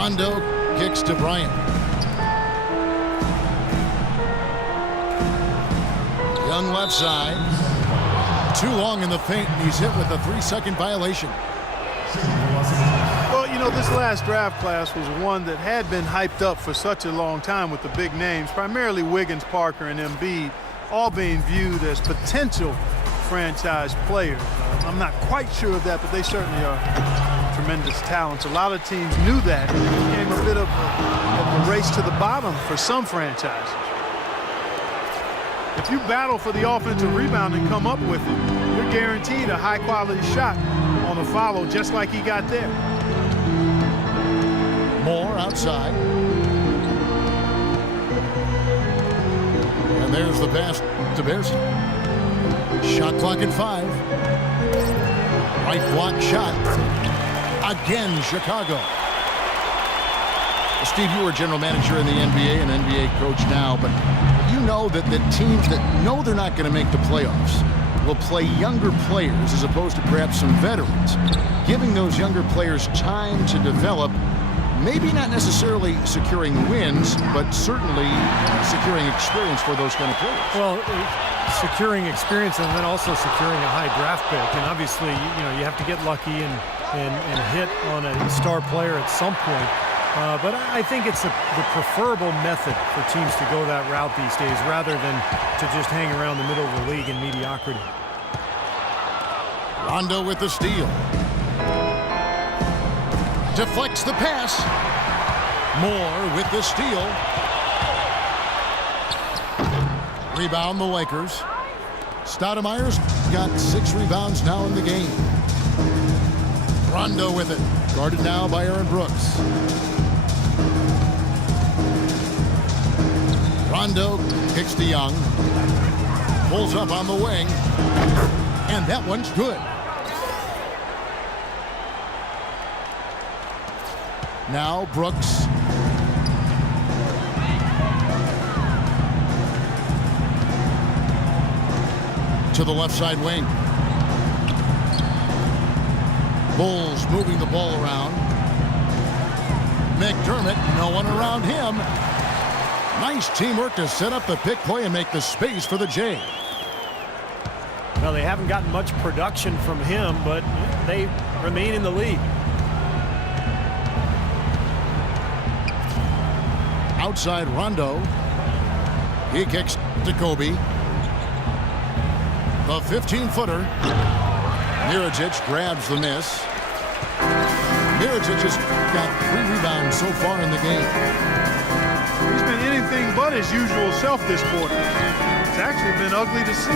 Rondo kicks to Bryant. Young left side. Too long in the paint, and he's hit with a 3-second violation. Well, you know, this last draft class was one that had been hyped up for such a long time with the big names, primarily Wiggins, Parker, and Embiid, all being viewed as potential franchise players. I'm not quite sure of that, but they certainly are tremendous talents. A lot of teams knew that. It became a bit of a race to the bottom for some franchises. If you battle for the offensive rebound and come up with it, you're guaranteed a high-quality shot on a follow, just like he got there. Moore outside. And there's the pass to Bears. Shot clock at 5. Right block shot. Again, Chicago. Steve, you were general manager in the NBA and NBA coach now, but you know that the teams that know they're not going to make the playoffs will play younger players as opposed to perhaps some veterans, giving those younger players time to develop, maybe not necessarily securing wins, but certainly securing experience for those kind of players. Well, securing experience and then also securing a high draft pick. And obviously, you know, you have to get lucky and hit on a star player at some point. But I think it's the preferable method for teams to go that route these days rather than to just hang around the middle of the league in mediocrity. Rondo with the steal. Deflects the pass. Moore with the steal. Rebound the Lakers. Stoudemire's got 6 rebounds now in the game. Rondo with it. Guarded now by Aaron Brooks. Rondo kicks to Young. Pulls up on the wing. And that one's good. Now Brooks. To the left side wing. Bulls moving the ball around. McDermott, no one around him. Nice teamwork to set up the pick play and make the space for the J. Well, they haven't gotten much production from him, but they remain in the lead. Outside Rondo. He kicks to Kobe. The 15-footer. Mirajic grabs the miss. Mirajic has got 3 rebounds so far in the game. He's been anything but his usual self this quarter. It's actually been ugly to see.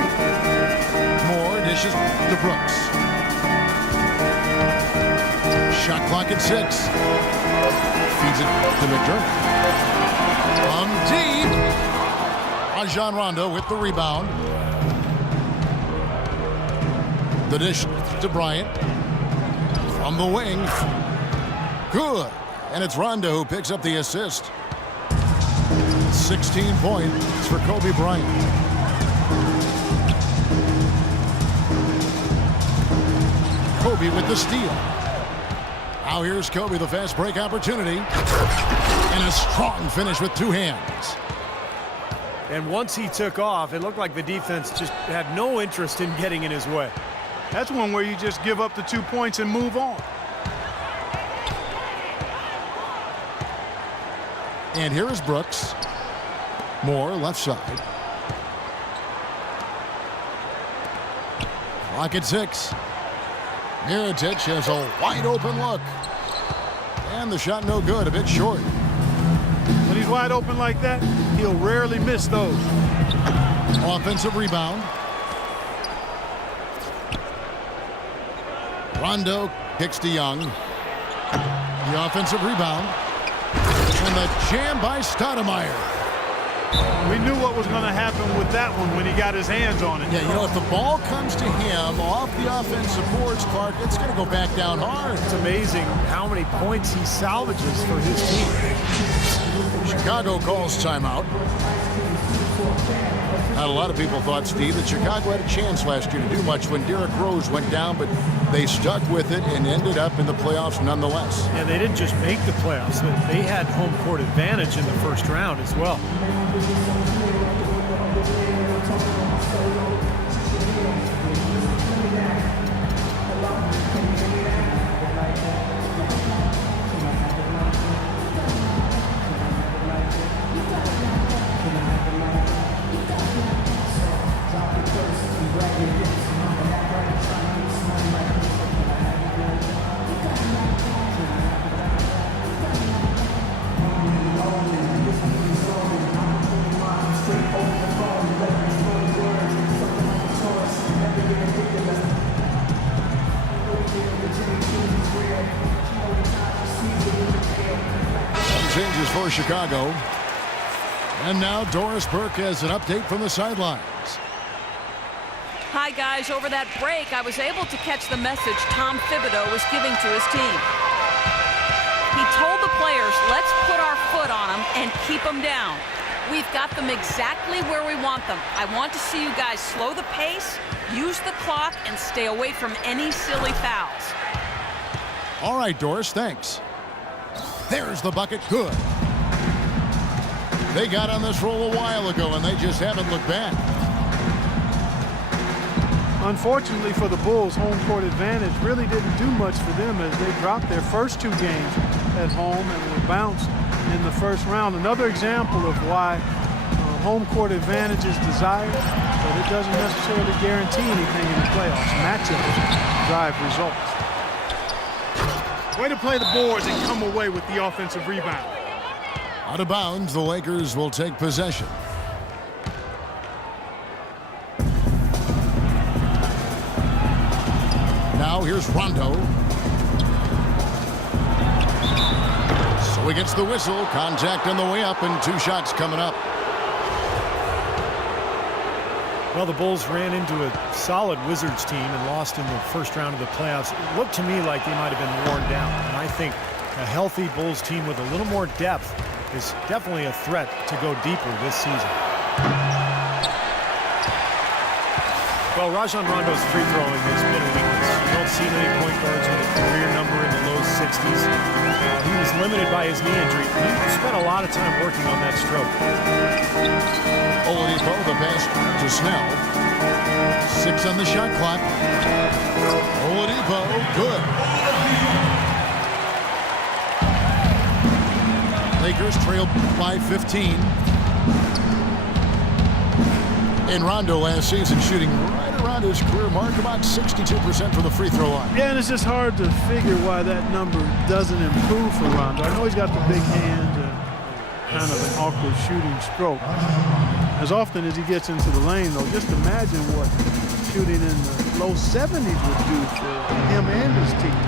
Moore dishes to Brooks. Shot clock at 6. Feeds it to McDermott. From deep. Rajon Rondo with the rebound. The dish to Bryant. From the wing. Good. And it's Rondo who picks up the assist. 16 points for Kobe Bryant. Kobe with the steal. Now here's Kobe, the fast break opportunity. And a strong finish with 2 hands. And once he took off, it looked like the defense just had no interest in getting in his way. That's one where you just give up the 2 points and move on. And here is Brooks. Moore left side. Clock at 6. Mirajic has a wide open look. And the shot no good, a bit short. When he's wide open like that, he'll rarely miss those. Offensive rebound. Rondo kicks to Young. The offensive rebound. And the jam by Stoudemire. We knew what was going to happen with that one when he got his hands on it. Yeah, you know, if the ball comes to him off the offensive boards, Clark, it's going to go back down hard. It's amazing how many points he salvages for his team. Chicago calls timeout. Not a lot of people thought, Steve, that Chicago had a chance last year to do much when Derrick Rose went down, but they stuck with it and ended up in the playoffs nonetheless. Yeah, they didn't just make the playoffs. They had home court advantage in the first round as well. Changes for Chicago. And now Doris Burke has an update from the sidelines. Hi, guys. Over that break, I was able to catch the message Tom Thibodeau was giving to his team. He told the players, let's put our foot on them and keep them down. We've got them exactly where we want them. I want to see you guys slow the pace, use the clock, and stay away from any silly fouls. All right, Doris, thanks. There's the bucket. Good. They got on this roll a while ago, and they just haven't looked back. Unfortunately for the Bulls, home court advantage really didn't do much for them as they dropped their first two games at home and were bounced in the first round. Another example of why home court advantage is desired, but it doesn't necessarily guarantee anything in the playoffs. Matchups drive results. Way to play the boards and come away with the offensive rebound. Out of bounds, the Lakers will take possession. Now here's Rondo. So he gets the whistle. Contact on the way up and two shots coming up. Well, the Bulls ran into a solid Wizards team and lost in the first round of the playoffs. It looked to me like they might have been worn down. And I think a healthy Bulls team with a little more depth is definitely a threat to go deeper this season. Well, Rajon Rondo's free throwing has been a weakness. You don't see many point guards with a career number in the low 60s. He was limited by his knee injury. He spent a lot of time working on that stroke. Oladipo, the pass to Snell. 6 on the shot clock. Oladipo, good. Lakers trail by 15. And Rondo last season shooting right around his career mark, about 62% from the free throw line. Yeah, and it's just hard to figure why that number doesn't improve for Rondo. I know he's got the big hand and kind of an awkward shooting stroke. As often as he gets into the lane, though, just imagine what shooting in the low 70s would do for him and his team.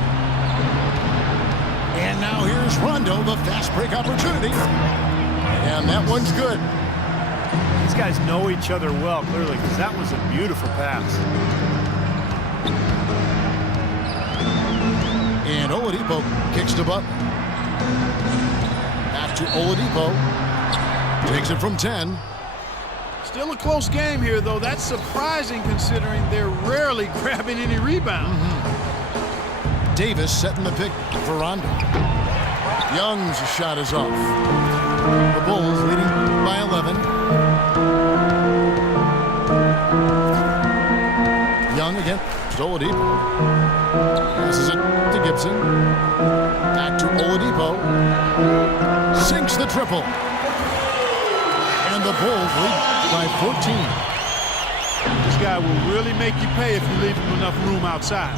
And now here's Rondo, the fast break opportunity. And that one's good. These guys know each other well, clearly, because that was a beautiful pass. And Oladipo kicks to Butler. Back to Oladipo. Takes it from 10. Still a close game here, though. That's surprising considering they're rarely grabbing any rebound. Davis setting the pick for Rondo. Young's shot is off. The Bulls leading by 11. Young again. Oladipo. Passes it to Gibson. Back to Oladipo. Sinks the triple. And the Bulls lead by 14. This guy will really make you pay if you leave him enough room outside.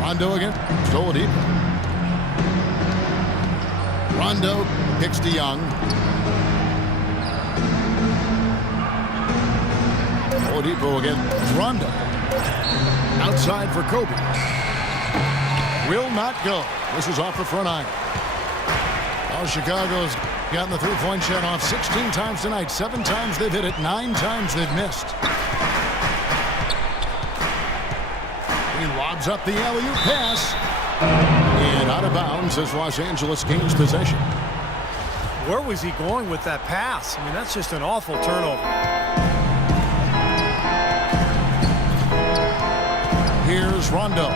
Rondo again. Oladipo. Rondo kicks to Young. Oladipo again. Rondo. Outside for Kobe. Will not go. This is off the front iron. Well, Chicago's gotten the three-point shot off 16 times tonight. 7 times they've hit it. 9 times they've missed. He lobs up the alley-oop pass. And out of bounds as Los Angeles gains possession. Where was he going with that pass? I mean, that's just an awful turnover. Here's Rondo.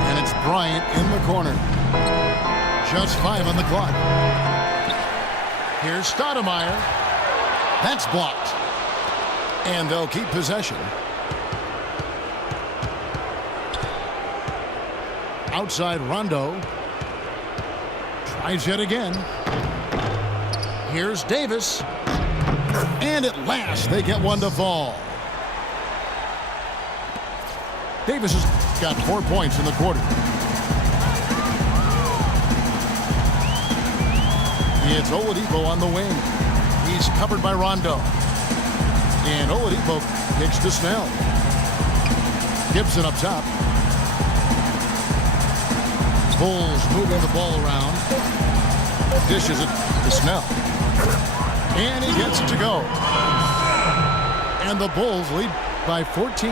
And it's Bryant in the corner. Just 5 on the clock. Here's Stoudemire. That's blocked. And they'll keep possession. Outside Rondo. Tries yet again. Here's Davis. And at last they get one to fall. Davis has got 4 points in the quarter. It's Oladipo on the wing. He's covered by Rondo. And Oladipo kicks to Snell. Gibson up top. Bulls moving the ball around. Dishes it to Snell. And he gets it to go. And the Bulls lead by 14.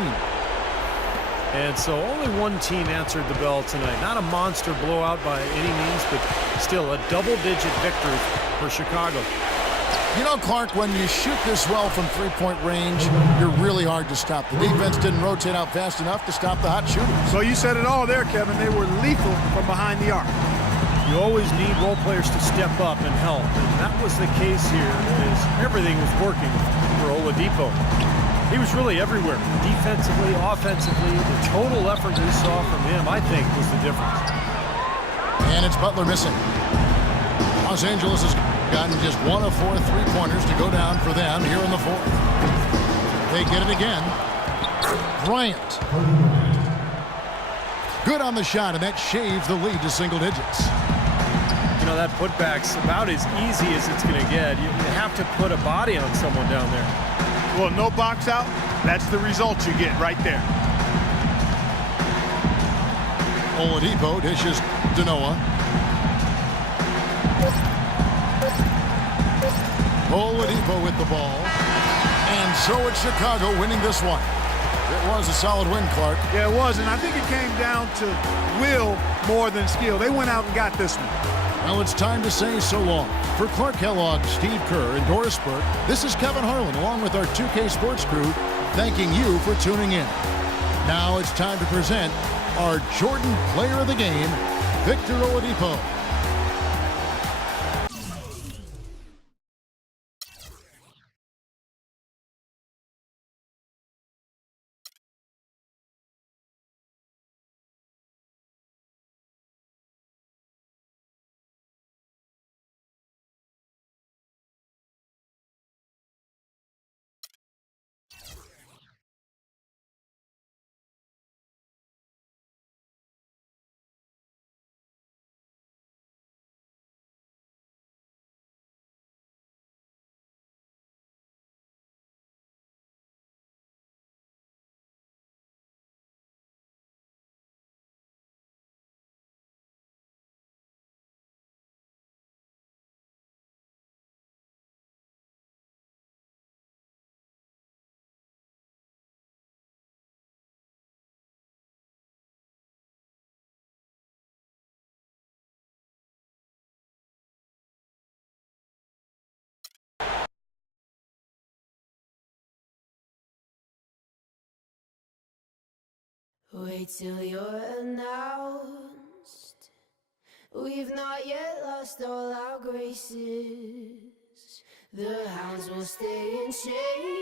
And so only one team answered the bell tonight. Not a monster blowout by any means, but still a double-digit victory for Chicago. You know, Clark, when you shoot this well from three-point range, you're really hard to stop. The defense didn't rotate out fast enough to stop the hot shooters. So you said it all there, Kevin. They were lethal from behind the arc. You always need role players to step up and help. And that was the case here as everything was working for Oladipo. He was really everywhere. Defensively, offensively, the total effort we saw from him, I think, was the difference. And it's Butler missing. Los Angeles has gotten just 1 of 4 3-pointers to go down for them here in the fourth. They get it again. Bryant. Good on the shot, and that shaves the lead to single digits. You know, that putback's about as easy as it's going to get. You have to put a body on someone down there. Well, no box out. That's the result you get right there. Oladipo dishes to Noah. Oladipo with the ball. And so it's Chicago winning this one. It was a solid win, Clark. Yeah, it was, and I think it came down to will more than skill. They went out and got this one. Well, it's time to say so long. For Clark Kellogg, Steve Kerr, and Doris Burke, this is Kevin Harlan along with our 2K Sports crew thanking you for tuning in. Now it's time to present our Jordan Player of the Game, Victor Oladipo. Wait till you're announced. We've not yet lost all our graces. The hounds will stay in shape.